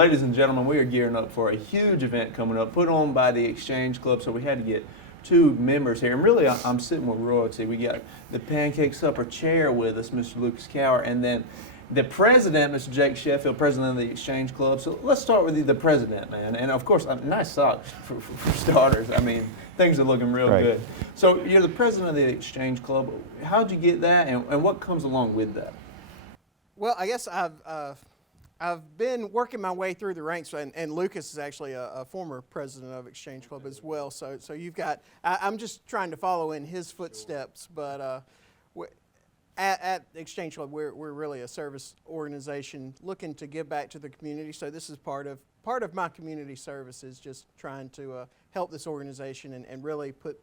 ladies and gentlemen, we are gearing up for a huge event coming up, put on by the Exchange Club, so we had to get two members here. And really, I'm sitting with royalty. We got the Pancake Supper chair with us, Mr. Lucas Cowart, and then the president, Mr. Jake Sheffield, president of the Exchange Club. So let's start with the president, man. And of course, nice socks for starters. I mean, things are looking real good. So you're the president of the Exchange Club. How'd you get that, and what comes along with that? Well, I guess I've been working my way through the ranks, and Lucas is actually a former president of Exchange Club as well. So you've got, I'm just trying to follow in his footsteps, but at Exchange Club, we're really a service organization looking to give back to the community. So this is part of my community service, is just trying to help this organization and really put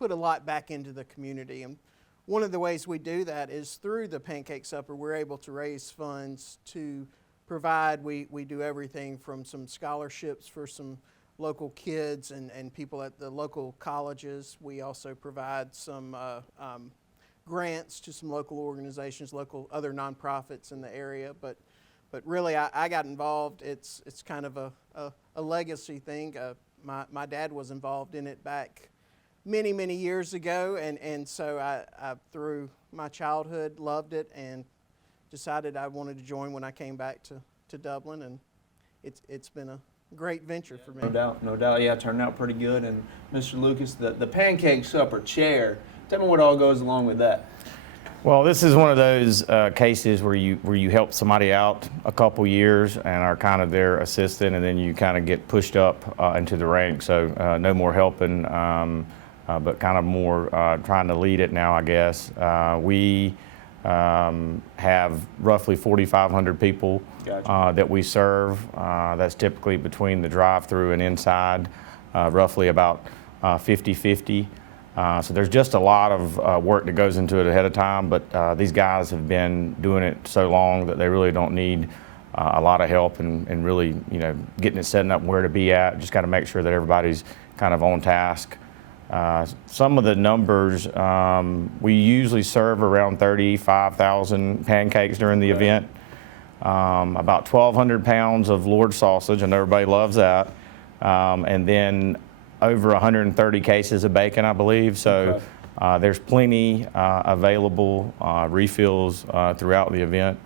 a lot back into the community. And one of the ways we do that is through the Pancake Supper. We're able to raise funds to provide. We do everything from some scholarships for some local kids and people at the local colleges. We also provide some grants to some local organizations, local other nonprofits in the area. But really, I got involved. It's kind of a legacy thing. My dad was involved in it back many years ago, and so I through my childhood loved it and decided I wanted to join when I came back to Dublin, and it's been a great venture for me. No doubt. Yeah, it turned out pretty good. And Mr. Lucas, the Pancake Supper chair, tell me what all goes along with that. Well, this is one of those cases where you help somebody out a couple years and are kind of their assistant, and then you kind of get pushed up into the ranks. So no more helping, but kind of more trying to lead it now, I guess. We have roughly 4,500 people that we serve. That's typically between the drive-through and inside, roughly about 50-50. So there's just a lot of work that goes into it ahead of time, but these guys have been doing it so long that they really don't need a lot of help and really, getting it set up where to be at. Just got to make sure that everybody's kind of on task. Some of the numbers, we usually serve around 35,000 pancakes during the event. About 1,200 pounds of Lord sausage, and everybody loves that. And then over 130 cases of bacon, I believe. So there's plenty available refills throughout the event.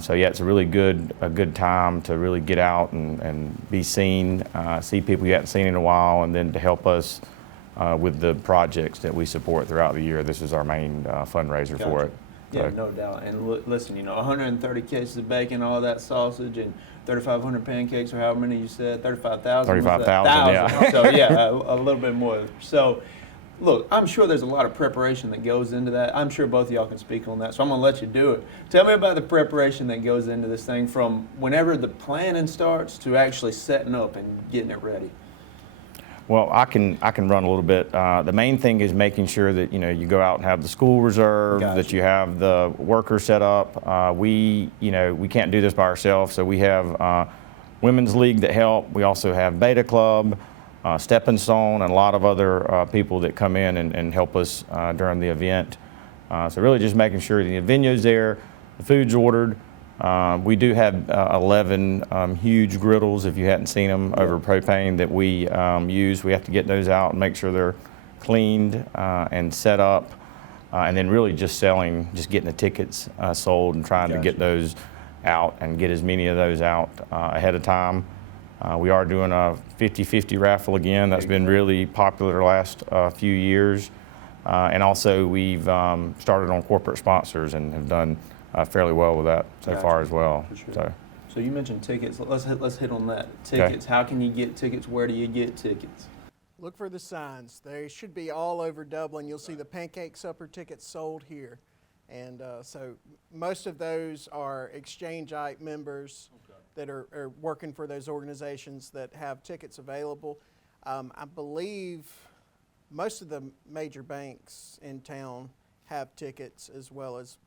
So yeah, it's a really good time to really get out and be seen, see people you haven't seen in a while, and then to help us with the projects that we support throughout the year. This is our main fundraiser for it. Yeah, no doubt. And listen, 130 cases of bacon, all that sausage, and 3,500 pancakes, or however many you said, 35,000? 35,000, yeah. So yeah, a little bit more. So look, I'm sure there's a lot of preparation that goes into that. I'm sure both of y'all can speak on that, so I'm going to let you do it. Tell me about the preparation that goes into this thing, from whenever the planning starts to actually setting up and getting it ready. Well, I can run a little bit. The main thing is making sure that you go out and have the school reserved, that you have the workers set up. We can't do this by ourselves, so we have Women's League that help. We also have Beta Club, Stepping Stone, and a lot of other people that come in and help us during the event. So really just making sure the venue's there, the food's ordered. We do have 11 huge griddles, if you hadn't seen them, over propane that we use. We have to get those out and make sure they're cleaned and set up, and then really just getting the tickets sold and trying to get those out and get as many of those out ahead of time. We are doing a 50-50 raffle again. That's been really popular the last few years. And also we've started on corporate sponsors and have done fairly well with that so far as well. For sure. So you mentioned tickets. Let's hit on that. Tickets. Okay. How can you get tickets? Where do you get tickets? Look for the signs. They should be all over Dublin. You'll see the Pancake Supper tickets sold here. And so most of those are Exchangeite members that are working for those organizations that have tickets available. I believe most of the major banks in town have tickets, as well as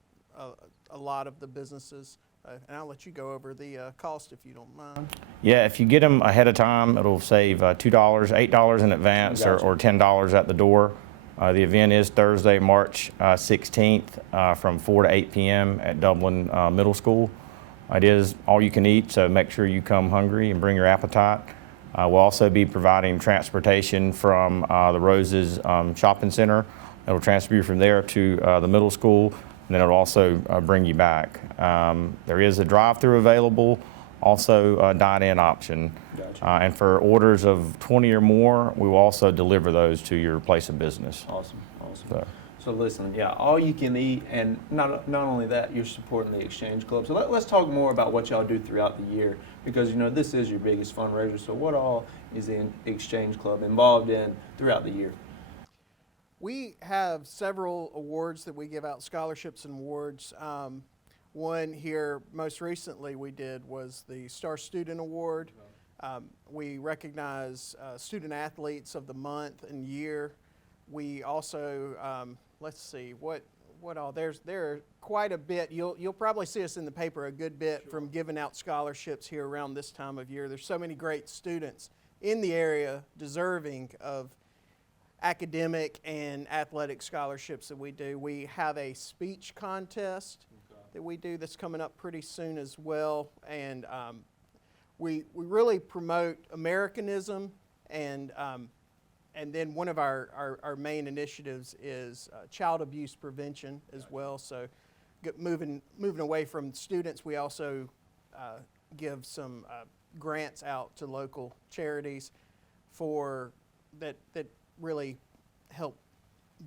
a lot of the businesses. And I'll let you go over the cost if you don't mind. Yeah, if you get them ahead of time, it'll save $2, $8 in advance, or $10 at the door. The event is Thursday, March 16th from 4 to 8 p.m. at Dublin Middle School. It is all you can eat, so make sure you come hungry and bring your appetite. We'll also be providing transportation from the Roses Shopping Center. It'll transfer you from there to the middle school, and then it'll also bring you back. There is a drive-through available, also a dine-in option. Gotcha. And for orders of 20 or more, we will also deliver those to your place of business. Awesome, awesome. So listen, yeah, all you can eat, and not only that, you're supporting the Exchange Club. So let's talk more about what y'all do throughout the year, because this is your biggest fundraiser. So what all is the Exchange Club involved in throughout the year? We have several awards that we give out, scholarships and awards. One here most recently we did was the Star Student Award. We recognize student athletes of the month and year. We also, let's see, what all, there are quite a bit. You'll probably see us in the paper a good bit from giving out scholarships here around this time of year. There's so many great students in the area deserving of academic and athletic scholarships that we do. We have a speech contest that we do that's coming up pretty soon as well, and we really promote Americanism, and then one of our main initiatives is child abuse prevention as well. So moving away from students, we also give some grants out to local charities for that really help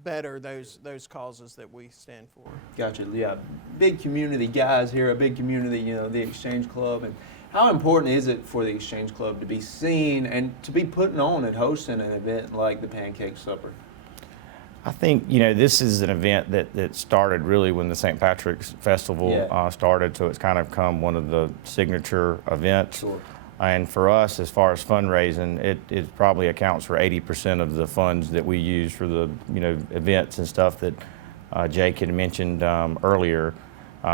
better those causes that we stand for. Gotcha. Yeah, big community guys here, a big community, the Exchange Club. And how important is it for the Exchange Club to be seen and to be putting on and hosting an event like the Pancake Supper? I think, this is an event that started really when the St. Patrick's Festival started, so it's kind of come one of the signature events. Sure. And for us, as far as fundraising, it probably accounts for 80% of the funds that we use for the events and stuff that Jake had mentioned earlier.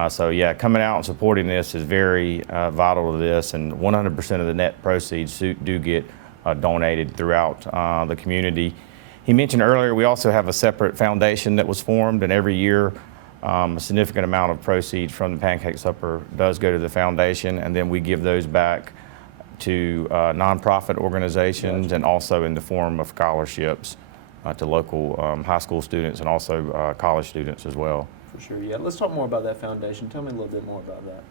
So yeah, coming out and supporting this is very vital to this, and 100% of the net proceeds do get donated throughout the community. He mentioned earlier we also have a separate foundation that was formed, and every year a significant amount of proceeds from the Pancake Supper does go to the foundation, and then we give those back to nonprofit organizations, and also in the form of scholarships to local high school students and also college students as well. For sure, yeah. Let's talk more about that foundation. Tell me a little bit more about that.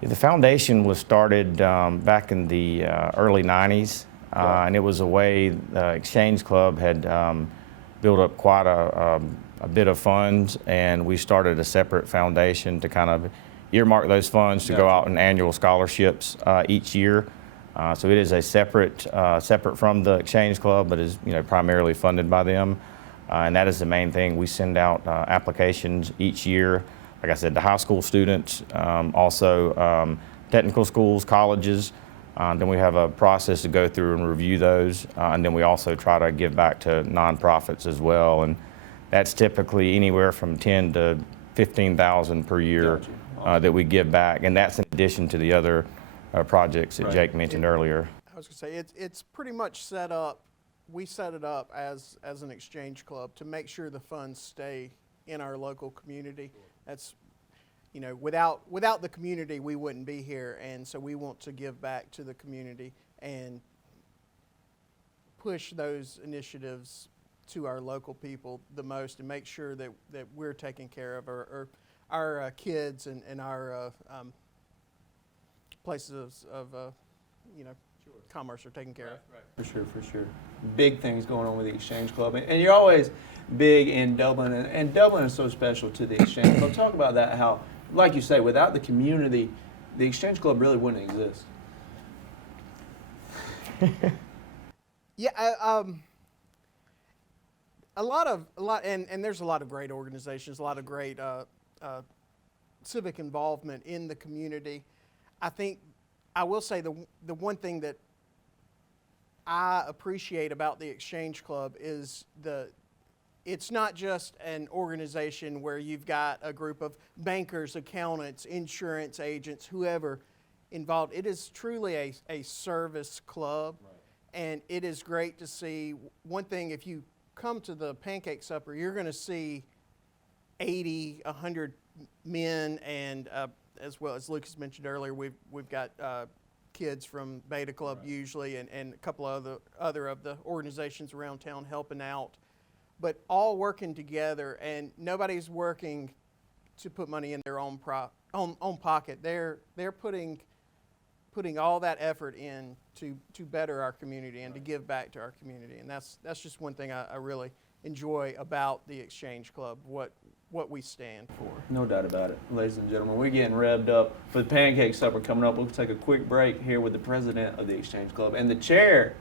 Yeah, the foundation was started back in the early 90s, and it was a way the Exchange Club had built up quite a bit of funds, and we started a separate foundation to kind of earmark those funds to go out in annual scholarships each year. So it is a separate from the Exchange Club, but is primarily funded by them, and that is the main thing. We send out applications each year. Like I said, to high school students, also technical schools, colleges. Then we have a process to go through and review those, and then we also try to give back to nonprofits as well, and that's typically anywhere from 10 to 15,000 per year. Gotcha. Awesome. That we give back, and that's in addition to the other projects that Jake mentioned earlier. I was going to say, it's pretty much set up, we set it up as an Exchange Club to make sure the funds stay in our local community. That's, without the community, we wouldn't be here, and so we want to give back to the community and push those initiatives to our local people the most, and make sure that we're taking care of our kids and our places of commerce are taken care of. Right. For sure. Big things going on with the Exchange Club. And you're always big in Dublin, and Dublin is so special to the Exchange Club. Talk about that, how, like you say, without the community, the Exchange Club really wouldn't exist. Yeah, and there's a lot of great organizations, a lot of great civic involvement in the community. I think I will say the one thing that I appreciate about the Exchange Club is it's not just an organization where you've got a group of bankers, accountants, insurance agents, whoever involved. It is truly a service club, and it is great to see. One thing, if you come to the Pancake Supper, you're going to see 80, 100 men and as well as Lucas mentioned earlier, we've got kids from Beta Club usually, and a couple of other of the organizations around town helping out, but all working together, and nobody's working to put money in their own pocket. They're putting all that effort in to better our community and to give back to our community, and that's just one thing I really enjoy about the Exchange Club, what we stand for. No doubt about it. Ladies and gentlemen, we're getting revved up for the Pancake Supper coming up. We'll take a quick break here with the president of the Exchange Club and the chair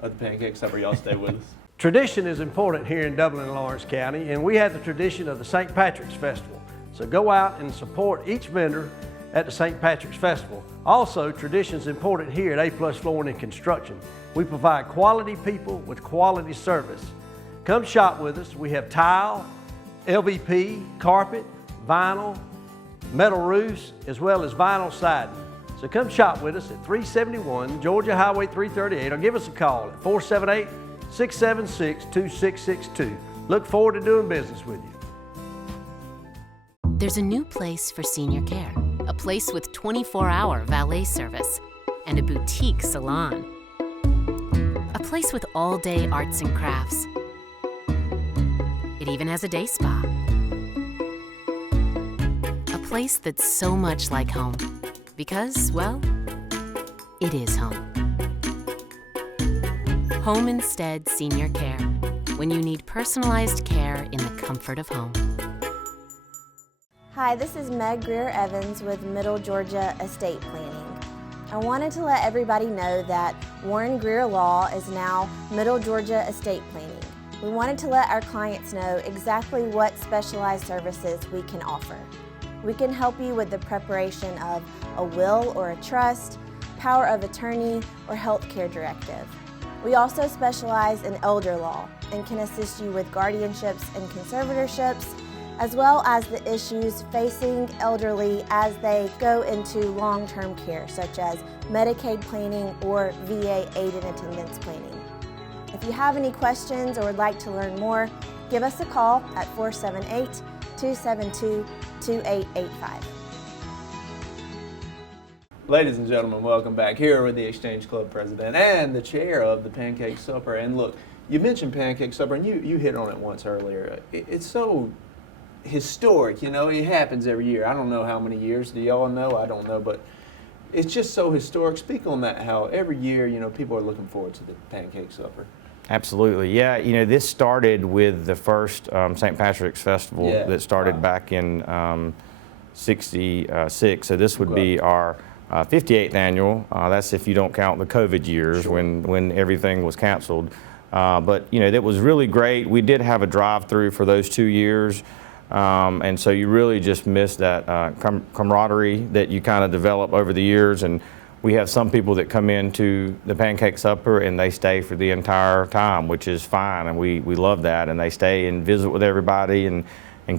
of the Pancake Supper. Y'all stay with us. Tradition is important here in Dublin and Lawrence County, and we have the tradition of the St. Patrick's Festival. So go out and support each vendor at the St. Patrick's Festival. Also, tradition is important here at A+ Flooring and Construction. We provide quality people with quality service. Come shop with us. We have tile, LVP, carpet, vinyl, metal roofs, as well as vinyl siding. So come shop with us at 371 Georgia Highway 338 or give us a call at 478-676-2662. Look forward to doing business with you. There's a new place for senior care, a place with 24-hour valet service and a boutique salon, a place with all-day arts and crafts. It even has a day spa. A place that's so much like home because, well, it is home. Home Instead Senior Care, when you need personalized care in the comfort of home. Hi, this is Meg Greer-Evans with Middle Georgia Estate Planning. I wanted to let everybody know that Warren Greer Law is now Middle Georgia Estate Planning. We wanted to let our clients know exactly what specialized services we can offer. We can help you with the preparation of a will or a trust, power of attorney, or healthcare directive. We also specialize in elder law and can assist you with guardianships and conservatorships, as well as the issues facing elderly as they go into long-term care, such as Medicaid planning or VA aid and attendance planning. If you have any questions or would like to learn more, give us a call at 478-272-2885. Ladies and gentlemen, welcome back. Here with the Exchange Club president and the chair of the Pancake Supper. And look, you mentioned Pancake Supper, and you hit on it once earlier. It's so historic, you know, it happens every year. I don't know how many years. Do y'all know? I don't know, but it's just so historic. Speak on that, how every year, you know, people are looking forward to the Pancake Supper. Absolutely, yeah. You know, this started with the first St. Patrick's Festival that started back in '66. So this would be our 58th annual. That's if you don't count the COVID years when everything was canceled. But you know, that was really great. We did have a drive-through for those 2 years. And so you really just miss that camaraderie that you kind of develop over the years. And we have some people that come into the Pancake Supper and they stay for the entire time, which is fine, and we love that. And they stay and visit with everybody and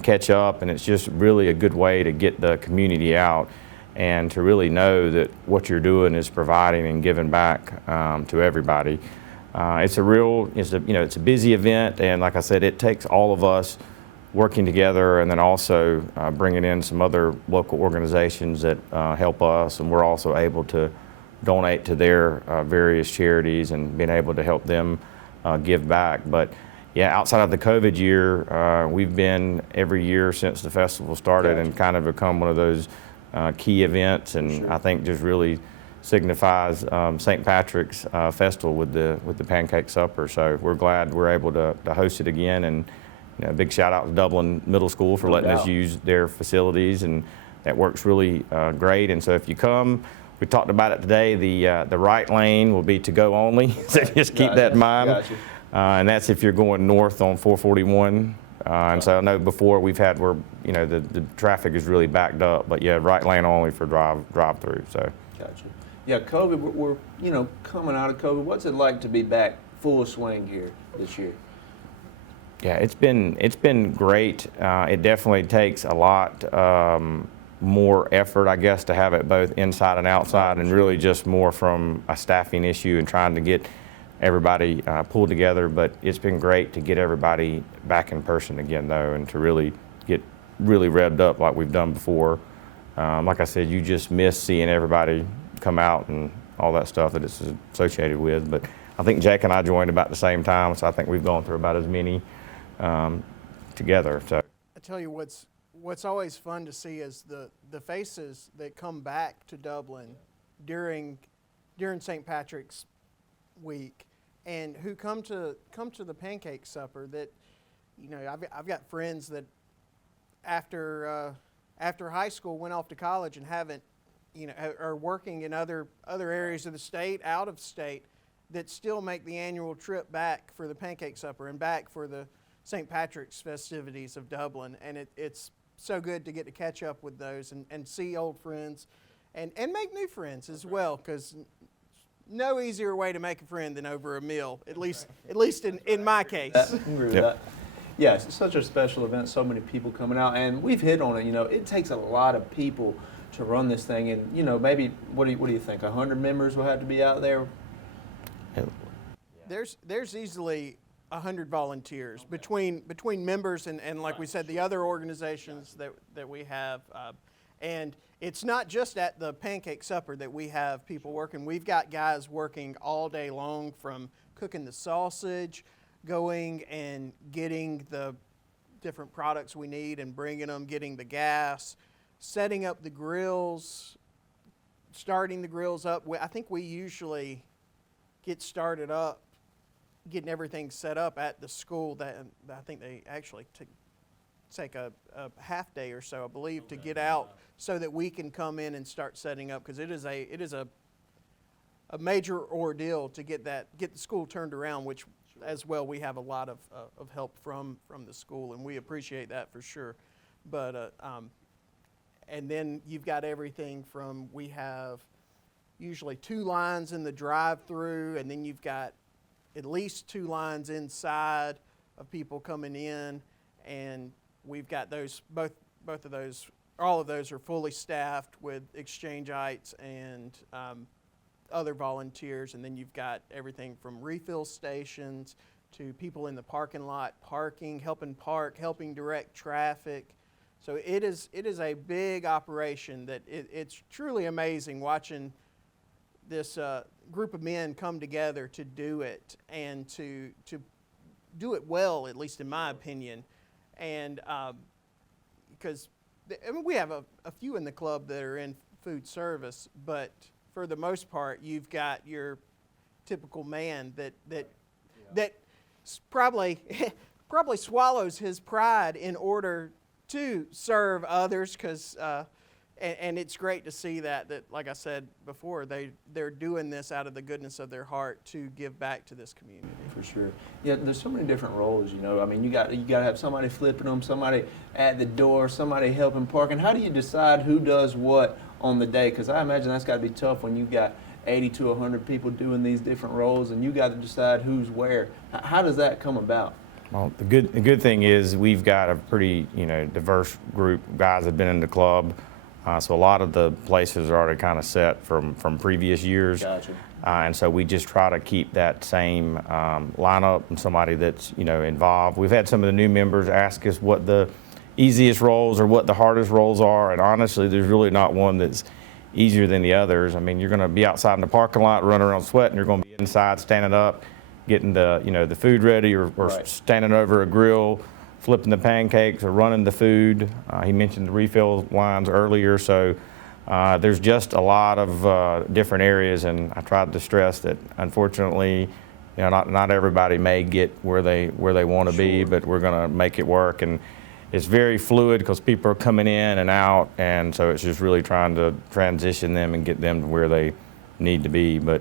catch up, and it's just really a good way to get the community out and to really know that what you're doing is providing and giving back to everybody. It's a busy event, and like I said, it takes all of us working together, and then also bringing in some other local organizations that help us, and we're also able to donate to their various charities and being able to help them give back. But yeah, outside of the COVID year, we've been every year since the festival started and kind of become one of those key events, and I think just really signifies St. Patrick's Festival with the Pancake Supper. So we're glad we're able to host it again, and you know, big shout out to Dublin Middle School for letting us use their facilities, and that works really great. And so if you come, we talked about it today, the right lane will be to go only, so just keep that in mind. And that's if you're going north on 441. And so I know before we've had where, you know, the traffic is really backed up, but yeah, right lane only for drive-through. So. Gotcha. Yeah, COVID, we're you know, coming out of COVID. What's it like to be back full swing here this year? Yeah, it's been great. It definitely takes a lot more effort, I guess, to have it both inside and outside, and really just more from a staffing issue and trying to get everybody pulled together. But it's been great to get everybody back in person again, though, and to really get revved up like we've done before. like I said, you just miss seeing everybody come out and all that stuff that it's associated with. But I think Jake and I joined about the same time, so I think we've gone through about as many together. So I tell you what's always fun to see is the faces that come back to Dublin during St. Patrick's week, and who come to the pancake supper. That, you know, I've got friends that after high school went off to college and haven't, you know, are working in other areas of the state, out of state, that still make the annual trip back for the pancake supper and back for the St. Patrick's festivities of Dublin. And it's so good to get to catch up with those and see old friends and make new friends as well, because no easier way to make a friend than over a meal, at least in my case. I agree with that. Yes, it's such a special event, so many people coming out, and we've hit on it. You know, it takes a lot of people to run this thing, and you know, maybe what do you think? 100 members will have to be out there. There's easily 100 volunteers between members and like we said, the other organizations that we have, and it's not just at the pancake supper that we have people working. We've got guys working all day long, from cooking the sausage, going and getting the different products we need and bringing them, getting the gas, setting up the grills, starting the grills up. I think we usually get started up, getting everything set up at the school. That I think they actually take a half day or so, I believe, to get out so that we can come in and start setting up, because it is a major ordeal to get the school turned around, which as well we have a lot of help from the school, and we appreciate that for sure. But and then you've got everything from, we have usually 2 lines in the drive-through, and then you've got at least 2 lines inside of people coming in, and we've got those both of those, all of those are fully staffed with exchange-ites and other volunteers. And then you've got everything from refill stations to people in the parking lot parking, helping park, helping direct traffic. So it is a big operation that it's truly amazing watching this group of men come together to do it, and to do it well, at least in my opinion. And because I mean, we have a few in the club that are in food service, but for the most part, you've got your typical man that probably swallows his pride in order to serve others, because and it's great to see that like I said before, they're doing this out of the goodness of their heart to give back to this community. For sure. Yeah, there's so many different roles, you know. I mean, you got to have somebody flipping them, somebody at the door, somebody helping parking. How do you decide who does what on the day? Because I imagine that's got to be tough when you've got 80 to 100 people doing these different roles, and you got to decide who's where. How does that come about? Well, the good thing is we've got a pretty, you know, diverse group of guys that have been in the club. So a lot of the places are already kind of set from previous years. Gotcha. And so we just try to keep that same lineup and somebody that's, you know, involved. We've had some of the new members ask us what the easiest roles or what the hardest roles are, and honestly, there's really not one that's easier than the others. I mean, you're going to be outside in the parking lot, running around sweating. You're going to be inside, standing up, getting the, you know, the food ready, or Right. standing over a grill, flipping the pancakes, or running the food. He mentioned the refill lines earlier, so there's just a lot of different areas, and I tried to stress that unfortunately, you know, not everybody may get where they want to be, but we're going to make it work. And it's very fluid because people are coming in and out, and so it's just really trying to transition them and get them to where they need to be. But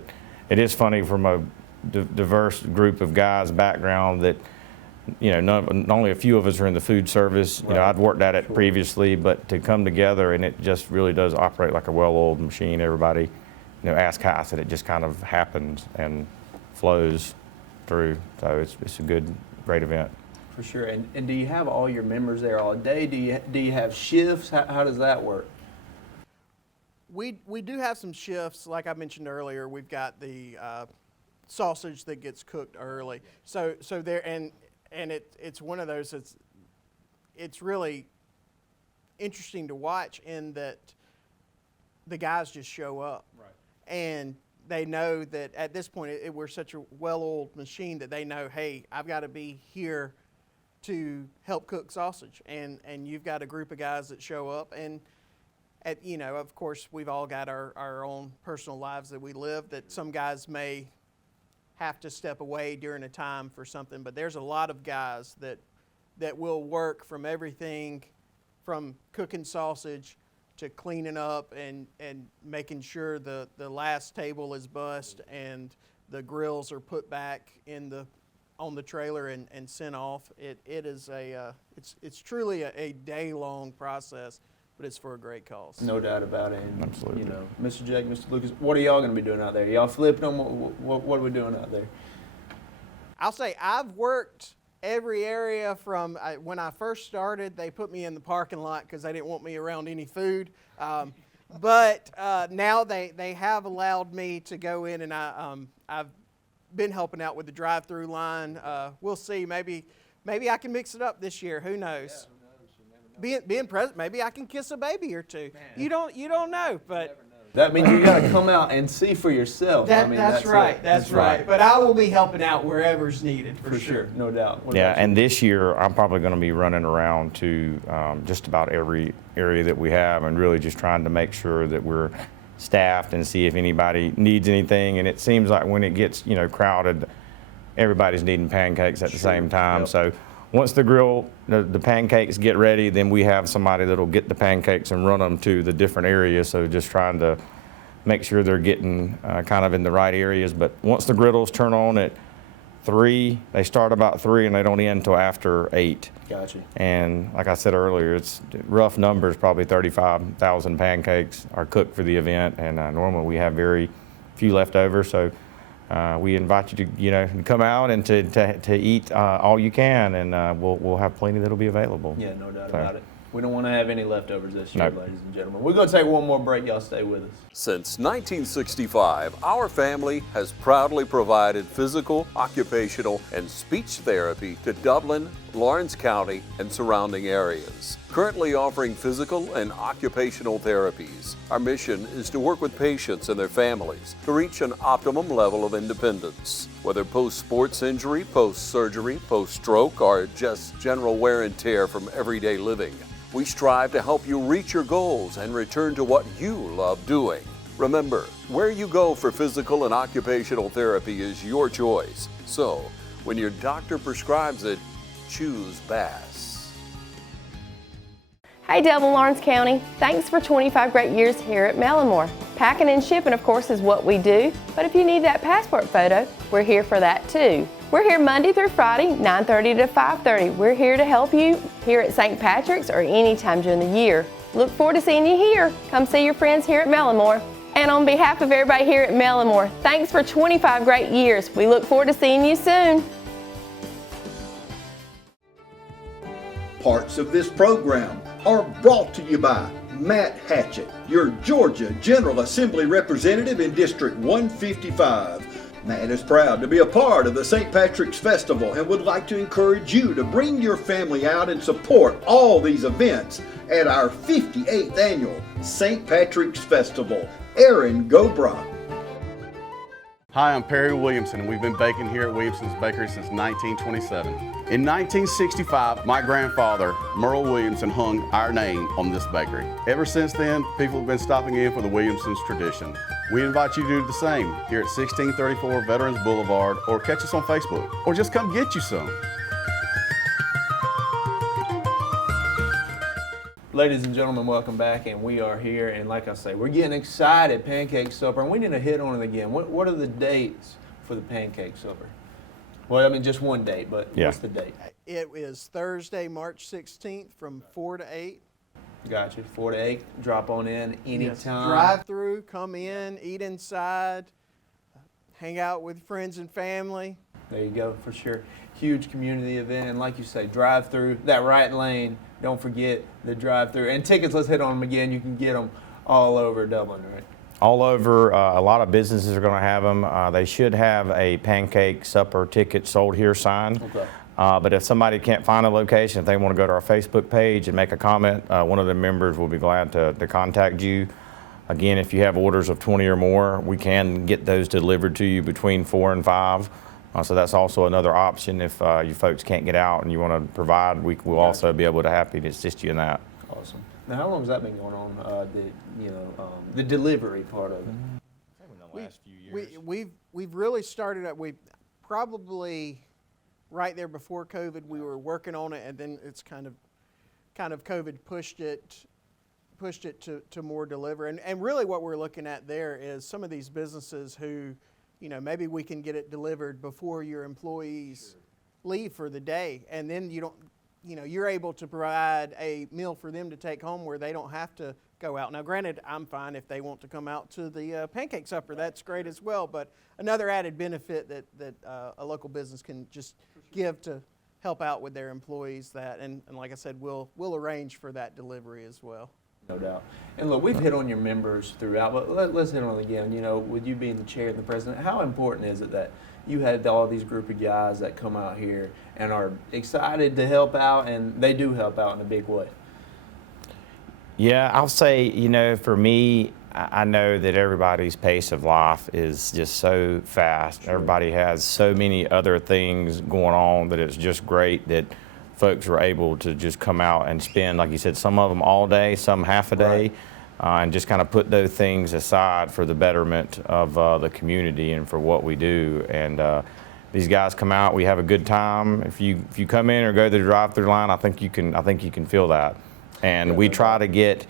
it is funny, from a diverse group of guys' background, that, you know, not only a few of us are in the food service. You know, I'd worked at it previously, but to come together, and it just really does operate like a well-oiled machine. Everybody, you know, ask how, I said it just kind of happens and flows through. So it's a great event. For sure. And do you have all your members there all day? Do you have shifts? How does that work? We do have some shifts. Like I mentioned earlier, we've got the sausage that gets cooked early. So there, and it's one of those. It's really interesting to watch in that the guys just show up. Right. And they know that at this point we're such a well-oiled machine that they know, hey, I've got to be here to help cook sausage, and you've got a group of guys that show up, and of course we've all got our own personal lives that we live, that some guys may have to step away during a time for something, but there's a lot of guys that will work from everything from cooking sausage to cleaning up and making sure the last table is bussed and the grills are put back on the trailer and sent off. It's truly a day-long process, but it's for a great cause. No doubt about it. And, Absolutely. Mr. Jake, Mr. Lucas, what are y'all going to be doing out there? Y'all flipping them? What are we doing out there? I'll say I've worked every area from when I first started. They put me in the parking lot because they didn't want me around any food. But now they have allowed me to go in, and I've been helping out with the drive-through line. We'll see. Maybe I can mix it up this year. Who knows? Yeah, being president, maybe I can kiss a baby or two. Man. You don't know, but. That means you got to come out and see for yourself. That's right. That's right. But I will be helping out wherever's needed for sure. No doubt. Yeah, and this year I'm probably going to be running around to just about every area that we have, and really just trying to make sure that we're staffed and see if anybody needs anything. And it seems like when it gets crowded, everybody's needing pancakes at the same time. Yep. So once the pancakes get ready, then we have somebody that'll get the pancakes and run them to the different areas. So just trying to make sure they're getting kind of in the right areas. But once the griddles turn on at 3, they start about 3 and they don't end until after 8. Gotcha. And like I said earlier, it's rough numbers, probably 35,000 pancakes are cooked for the event, and normally we have very few left over. So we invite you to come out and to eat all you can, and we'll have plenty that'll be available. Yeah, no doubt about it. We don't want to have any leftovers this year, Nope. ladies and gentlemen. We're going to take one more break. Y'all stay with us. Since 1965, our family has proudly provided physical, occupational, and speech therapy to Dublin, Lawrence County, and surrounding areas. Currently offering physical and occupational therapies, our mission is to work with patients and their families to reach an optimum level of independence. Whether post-sports injury, post-surgery, post-stroke, or just general wear and tear from everyday living, we strive to help you reach your goals and return to what you love doing. Remember, where you go for physical and occupational therapy is your choice. So, when your doctor prescribes it, choose Bass. Hey Dublin, Lawrence County, thanks for 25 great years here at Mellimore. Packing and shipping, of course, is what we do, but if you need that passport photo, we're here for that too. We're here Monday through Friday, 9:30 to 5:30. We're here to help you here at St. Patrick's or any time during the year. Look forward to seeing you here. Come see your friends here at Mellimore. And on behalf of everybody here at Mellimore, thanks for 25 great years. We look forward to seeing you soon. Parts of this program are brought to you by Matt Hatchett, your Georgia General Assembly representative in District 155. Matt is proud to be a part of the St. Patrick's Festival and would like to encourage you to bring your family out and support all these events at our 58th annual St. Patrick's Festival. Aaron Gobra. Hi, I'm Perry Williamson, and we've been baking here at Williamson's Bakery since 1927. In 1965, my grandfather, Merle Williamson, hung our name on this bakery. Ever since then, people have been stopping in for the Williamson's tradition. We invite you to do the same here at 1634 Veterans Boulevard, or catch us on Facebook, or just come get you some. Ladies and gentlemen, welcome back, and we are here, and like I say, we're getting excited, Pancake Supper, and we need to hit on it again. What are the dates for the Pancake Supper? Well, I mean, just one date, but Yeah. What's the date? It is Thursday, March 16th from 4 to 8. Gotcha, 4 to 8, drop on in anytime. Drive through, come in, eat inside, hang out with friends and family. There you go, for sure. Huge community event, and like you say, drive through, that right lane, don't forget the drive through. And tickets, let's hit on them again. You can get them all over Dublin, right? All over, a lot of businesses are going to have them. They should have a Pancake Supper ticket sold here sign. Okay. But if somebody can't find a location, if they want to go to our Facebook page and make a comment, one of the members will be glad to contact you. Again, if you have orders of 20 or more, we can get those delivered to you between 4 and 5. So that's also another option if you folks can't get out and you want to provide. We'll also be able to happy to assist you in that. Awesome. Now, how long has that been going on? The delivery part of it. In the last few years. We've really started at, we probably right there before COVID, we were working on it, and then it's kind of COVID pushed it to more deliver. And really what we're looking at there is some of these businesses who, maybe we can get it delivered before your employees leave for the day, and then you're able to provide a meal for them to take home where they don't have to go out. Now, granted, I'm fine if they want to come out to the pancake supper. That's great as well. But another added benefit that a local business can just give to help out with their employees, and like I said, we'll arrange for that delivery as well. No doubt. And look, we've hit on your members throughout, but let's hit on it again. With you being the chair and the president, how important is it that you had all these group of guys that come out here and are excited to help out, and they do help out in a big way? Yeah, I'll say, for me, I know that everybody's pace of life is just so fast. Sure. Everybody has so many other things going on that it's just great that folks are able to just come out and spend, like you said, some of them all day, some half a day, right. And just kind of put those things aside for the betterment of the community and for what we do. And these guys come out, we have a good time. If you come in or go to the drive-through line, I think you can feel that. And we try to get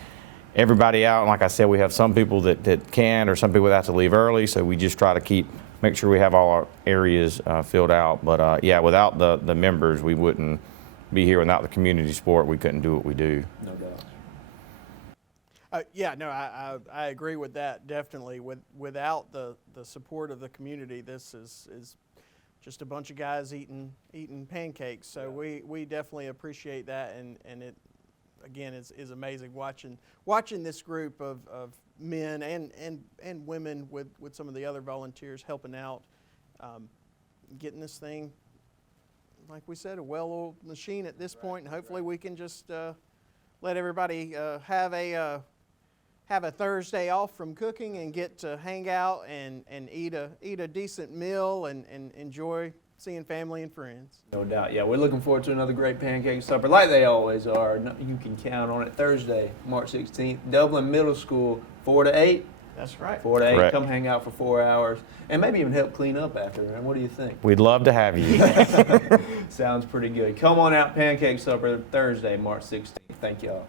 everybody out. And like I said, we have some people that can, or some people that have to leave early. So we just try to make sure we have all our areas filled out. But yeah, without the members, we wouldn't be here. Without the community support, we couldn't do what we do. No doubt. I agree with that, definitely. Without the support of the community, this is just a bunch of guys eating pancakes. So yeah. we definitely appreciate that, and it again is amazing watching this group of men and women with some of the other volunteers helping out, getting this thing, like we said, a well-oiled machine at this point, and hopefully we can just let everybody have a Thursday off from cooking and get to hang out and eat a decent meal and enjoy seeing family and friends. No doubt. Yeah, we're looking forward to another great pancake supper, like they always are. You can count on it. Thursday, March 16th, Dublin Middle School, 4 to 8. That's right. 4 to 8. Correct. Come hang out for 4 hours, and maybe even help clean up after. And what do you think? We'd love to have you. Sounds pretty good. Come on out, pancake supper, Thursday, March 16th. Thank y'all.